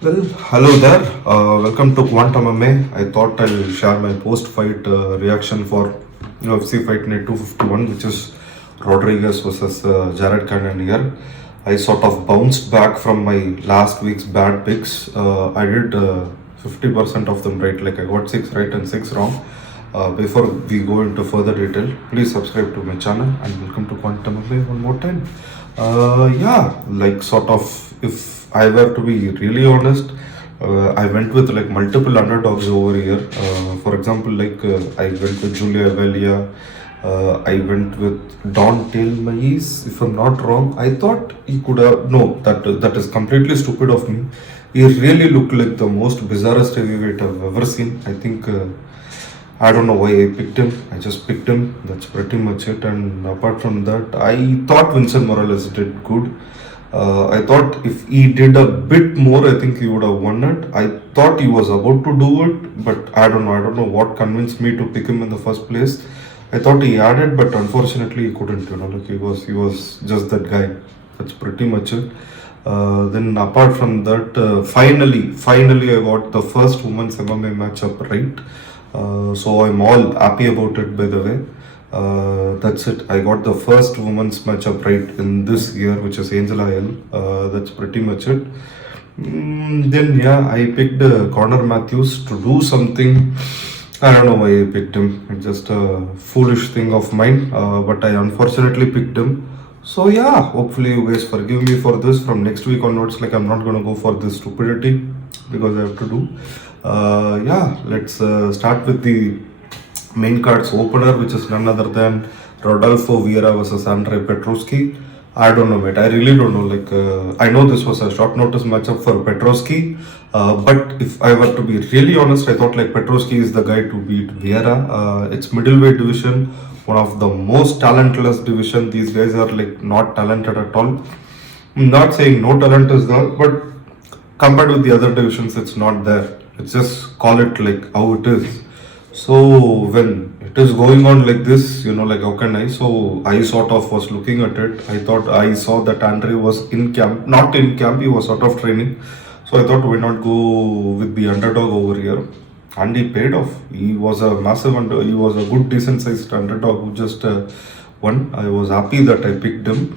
Well, hello there. Welcome to Quantum MMA. I thought I'll share my post-fight reaction for UFC Fight Night 251, which is Rodrigues versus Jared Cannonier. I sort of bounced back from my last week's bad picks. I did 50% of them right, like I got 6 right and 6 wrong. Before we go into further detail, please subscribe to my channel and welcome to Quantum MMA one more time. Yeah, like sort of, if I were to be really honest, I went with like multiple underdogs over here. For example, I went with Julia Velia. I went with Don Tailmais, if I'm not wrong. I thought he could have. No, that is completely stupid of me. He really looked like the most bizarrest heavyweight I've ever seen. I think. I don't know why I picked him. I just picked him. That's pretty much it. And apart from that, I thought Vincent Morales did good. I thought if he did a bit more, I think he would have won it. I thought he was about to do it, but I don't know. I don't know what convinced me to pick him in the first place. I thought he had it, but unfortunately he couldn't. Like he was just that guy. That's pretty much it. Then apart from that, finally I got the first women's MMA matchup right. So I'm all happy about it, by the way. That's it. I got the first women's matchup right in this year, which is Angel IL. That's pretty much it. Then yeah, I picked Connor Matthews to do something. I don't know why I picked him. It's just a foolish thing of mine. But I unfortunately picked him. So yeah, hopefully you guys forgive me for this. From next week onwards, like I'm not gonna go for this stupidity because I have to do. Yeah, let's start with the main card's opener, which is none other than Rodolfo Vieira versus Andre Petroski. I don't know, mate. I really don't know. I know this was a short notice matchup for Petroski, but if I were to be really honest, I thought like Petroski is the guy to beat Vieira. It's middleweight division, one of the most talentless division. These guys are like not talented at all. I'm not saying no talent is there, but compared with the other divisions, it's not there. It's just call it like how it is. So when it is going on like this, like how can I? So I sort of was looking at it. I thought I saw that Andre was in camp, not in camp. He was sort of training. So I thought why not go with the underdog over here, and he paid off. He was a massive under. He was a good, decent sized underdog who just won. I was happy that I picked him.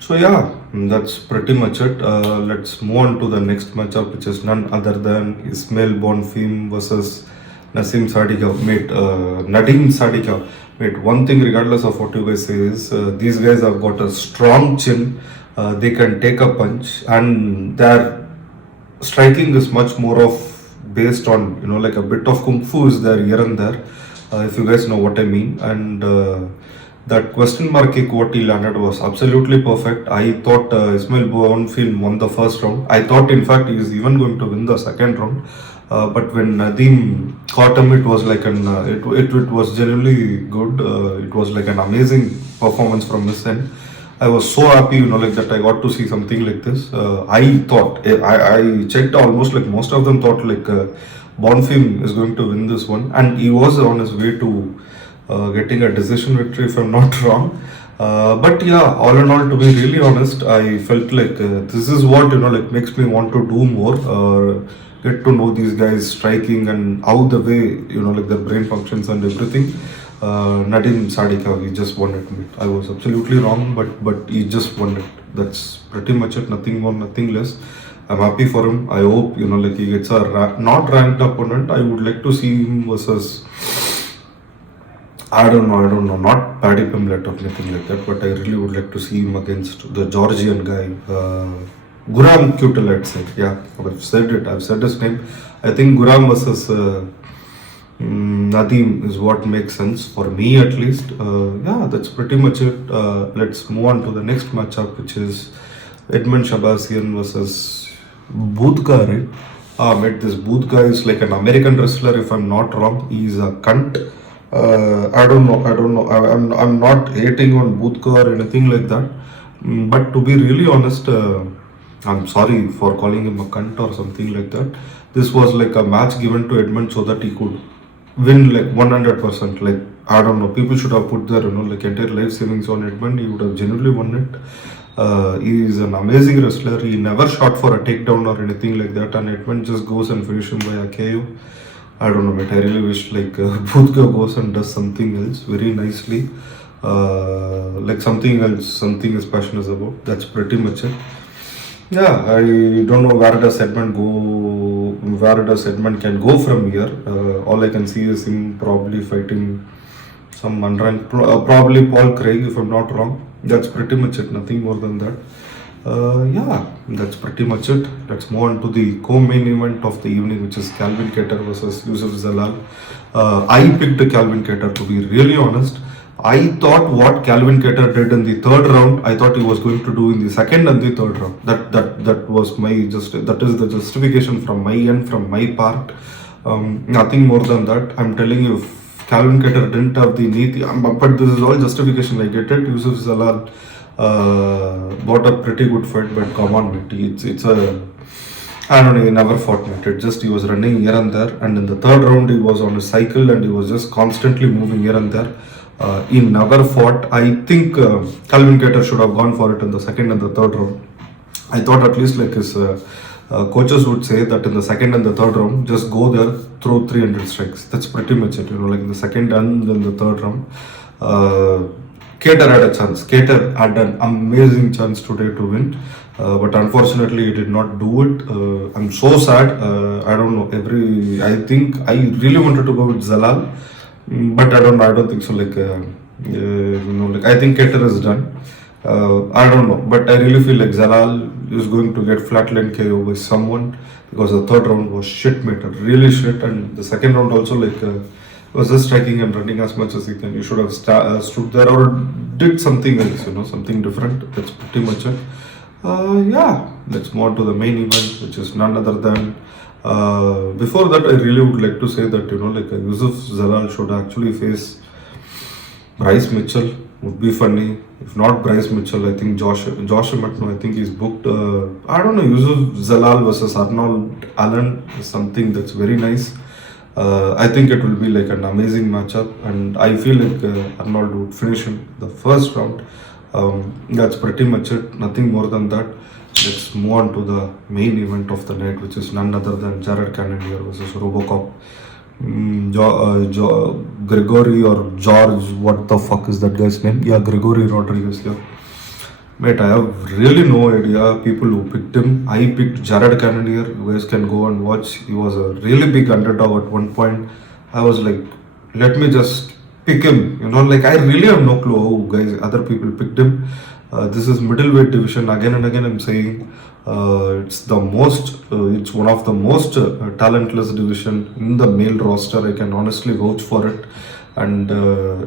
So yeah, that's pretty much it. Let's move on to the next matchup, which is none other than Ismael Bonfim versus Nazim Sadykhov. Mate, Nadim Sadykhov. Mate, one thing regardless of what you guys say is, these guys have got a strong chin. They can take a punch, and their striking is much more of based on, like a bit of kung fu is there here and there. If you guys know what I mean. And that question mark kick what he landed was absolutely perfect. I thought Ismail Bonfim won the first round. I thought in fact he is even going to win the second round. But when Nadim caught him, it was like it was genuinely good. It was like an amazing performance from his end. I was so happy, like that I got to see something like this. I thought I checked almost like most of them thought like Bonfim is going to win this one, and he was on his way to getting a decision victory if I'm not wrong. But yeah, all in all, to be really honest, I felt like this is what like makes me want to do more. Get to know these guys striking and how the way like their brain functions and everything. Nadim Sadykhov, he just won it. I was absolutely wrong, but he just won it. That's pretty much it. Nothing more, nothing less. I'm happy for him. I hope like he gets a not ranked opponent. I would like to see him versus. I don't know, not Paddy Pimlet or anything like that, but I really would like to see him against the Georgian guy, Guram Kutel, I'd say. Yeah, I've said his name. I think Guram versus Nadim is what makes sense for me at least. Yeah, that's pretty much it. Let's move on to the next matchup, which is Edmen Shahbazyan versus Budka, right? Mate, this Budka is like an American wrestler, if I'm not wrong. He's a cunt. I don't know. I'm not hating on Budka or anything like that. But to be really honest, I'm sorry for calling him a cunt or something like that. This was like a match given to Edmund so that he could win like 100%. Like, I don't know, people should have put their like entire life savings on Edmund. He would have genuinely won it. He is an amazing wrestler. He never shot for a takedown or anything like that, and Edmen just goes and finishes him by a KO. I don't know, but I really wish Budka goes and does something else very nicely. Like something else, something his passion is about. That's pretty much it. Yeah, I don't know where does Edmund go, where does Edmund can go from here. All I can see is him probably fighting some unranked, probably Paul Craig if I'm not wrong. That's pretty much it, nothing more than that. Yeah, that's pretty much it. Let's move on to the co-main event of the evening, which is Calvin Kattar versus Youssef Zalal. I picked Calvin Kattar, to be really honest. I thought what Calvin Kattar did in the third round, I thought he was going to do in the second and the third round. That was my that is the justification from my end, from my part. Nothing more than that. I'm telling you, if Calvin Kattar didn't have the knee, but this is all justification. I get it. Youssef Zalal bought a pretty good fight, but come on, mate. It's a I don't know, he never fought, mate. It just he was running here and there, and in the third round he was on a cycle and he was just constantly moving here and there. He never fought. I think Calvin Kattar should have gone for it in the second and the third round. I thought at least like his coaches would say that in the second and the third round, just go there, throw 300 strikes. That's pretty much it, like in the second and then the third round. Kattar had a chance. Kattar had an amazing chance today to win. But unfortunately, he did not do it. I'm so sad. I don't know. I think I really wanted to go with Zalal. But I don't think so. I think Kattar is done. I don't know, but I really feel like Zalal is going to get flatline KO by someone because the third round was shit, mate, really shit, and the second round also was just striking and running as much as he can. You should have stood there or did something else, something different. That's pretty much it. Yeah, let's move on to the main event, which is none other than. Before that, I really would like to say that Youssef Zalal should actually face Bryce Mitchell. Would be funny. If not Bryce Mitchell, I think Josh Emmett, I think he's booked. I don't know. Youssef Zalal versus Arnold Allen is something that's very nice. I think it will be like an amazing matchup, and I feel like Arnold would finish him the first round. That's pretty much it. Nothing more than that. Let's move on to the main event of the night, which is none other than Cannonier versus Robocop. Gregory or George, what the fuck is that guy's name? Yeah, Gregory Rodrigues. Yeah, mate, I have really no idea people who picked him. I picked Cannonier. You guys can go and watch. He was a really big underdog at one point. I was like, let me just pick him. I really have no clue how guys other people picked him. This is middleweight division. Again and again, I'm saying it's one of the most talentless division in the male roster. I can honestly vouch for it, and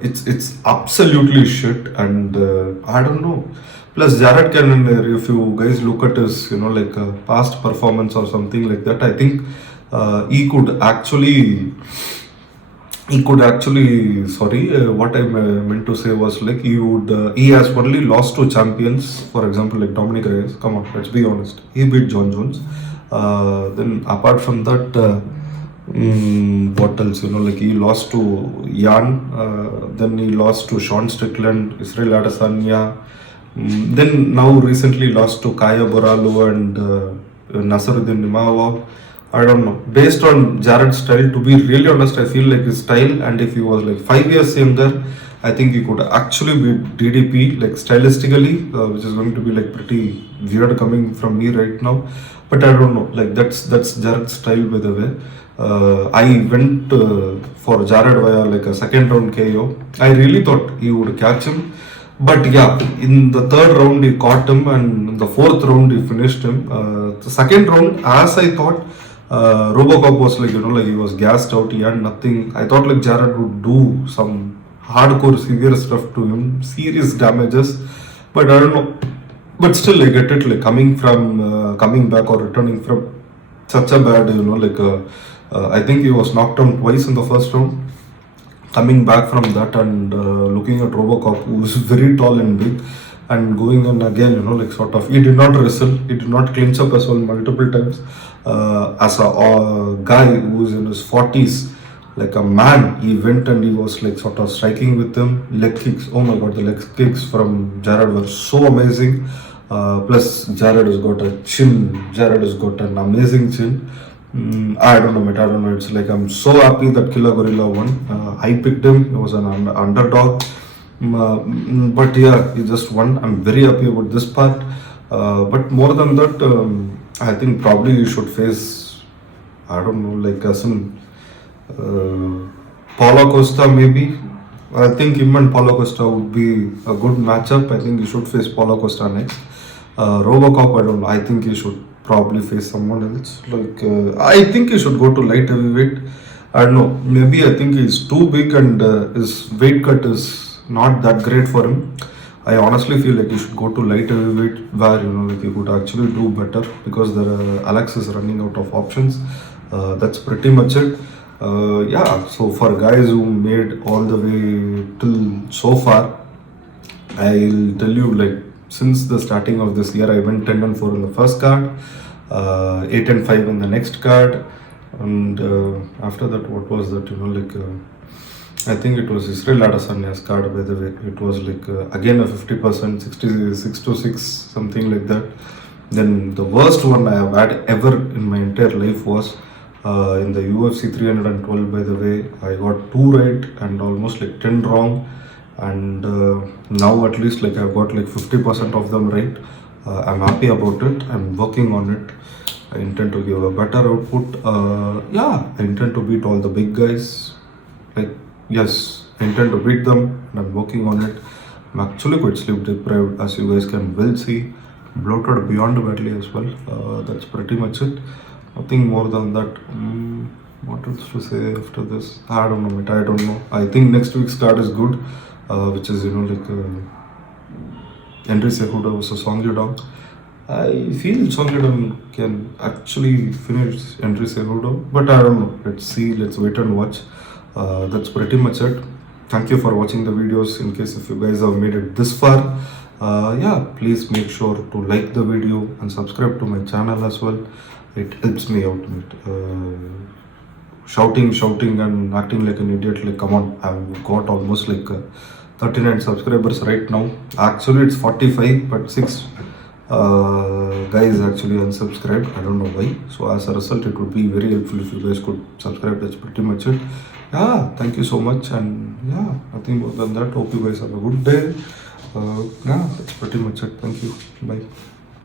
it's absolutely shit. And I don't know. Plus, Cannonier, if you guys look at his past performance or something like that, I think he could actually. What I meant to say was he has only lost to champions, for example, like Dominic Reyes. Come on, let's be honest. He beat John Jones. Then apart from that, what else? He lost to Jan. Then he lost to Sean Strickland, Israel Adesanya. Then now recently lost to Kaya Boralo and Nasruddin Nimawa. I don't know. Based on Jared's style, to be really honest, I feel like his style, and if he was 5 years younger, I think he could actually beat DDP, stylistically, which is going to be pretty weird coming from me right now. But I don't know. That's Jared's style, by the way. I went for Jared via a second round KO. I really thought he would catch him. But yeah, in the third round he caught him, and in the fourth round he finished him. The second round, as I thought, Robocop was he was gassed out. He had nothing. I thought Jared would do some hardcore severe stuff to him, serious damages. But I don't know. But still, I get it. Coming back or returning from such a bad, I think he was knocked down twice in the first round. Coming back from that and looking at Robocop, who is very tall and big, and going in again, he did not wrestle, he did not clinch up as well multiple times. As a guy who is in his 40s, a man, he went and he was striking with him. Leg kicks, oh my god, the leg kicks from Jared were so amazing. Plus, Jared has got a chin. Jared has got an amazing chin. I don't know, mate. I don't know. It's like I'm so happy that Killer Gorilla won. I picked him. He was an underdog. But yeah, he just won. I'm very happy about this part. But more than that, I think probably you should face, I don't know, like some Paulo Costa maybe. I think him and Paulo Costa would be a good matchup. I think you should face Paulo Costa next. Robocop, I don't know. I think you should probably face someone else. Like I think he should go to light heavyweight. I don't know. Maybe I think he's too big and his weight cut is not that great for him. I honestly feel like he should go to light heavyweight where like he could actually do better because Alex is running out of options. That's pretty much it. Yeah, so for guys who made all the way till so far, I'll tell you, like, since the starting of this year, I went 10-4 in the first card, 8-5 in the next card, and after that, what was that? I think it was Israel Adesanya's card, by the way. It was like again a 50%, 66-6, something like that. Then the worst one I have had ever in my entire life was in the UFC 312, by the way. I got 2 right and almost like 10 wrong, and now at least like I've got like 50% of them right. I'm happy about it. I'm working on it. I intend to give a better output. Yeah, I intend to beat all the big guys. Like, yes, I intend to beat them and I'm working on it. I'm actually quite sleep deprived, as you guys can well see. Bloated beyond badly as well. That's pretty much it. Nothing more than that. What else to say after this? I don't know, mate. I don't know. I think next week's card is good, which is Henry Cejudo versus Song Yudong. I feel Song Yudong can actually finish Henry Cejudo, but I don't know. Let's see. Let's wait and watch. That's pretty much it. Thank you for watching the videos. In case if you guys have made it this far, yeah, please make sure to like the video and subscribe to my channel as well. It helps me out, mate. Shouting and acting like an idiot, like, come on, I've got almost like 39 subscribers right now. Actually it's 45, but 6 guys actually unsubscribed. I don't know why. So as a result, it would be very helpful if you guys could subscribe. That's pretty much it. Yeah, thank you so much, and yeah, nothing more than that. Hope you guys have a good day. Yeah, that's pretty much it. Thank you. Bye.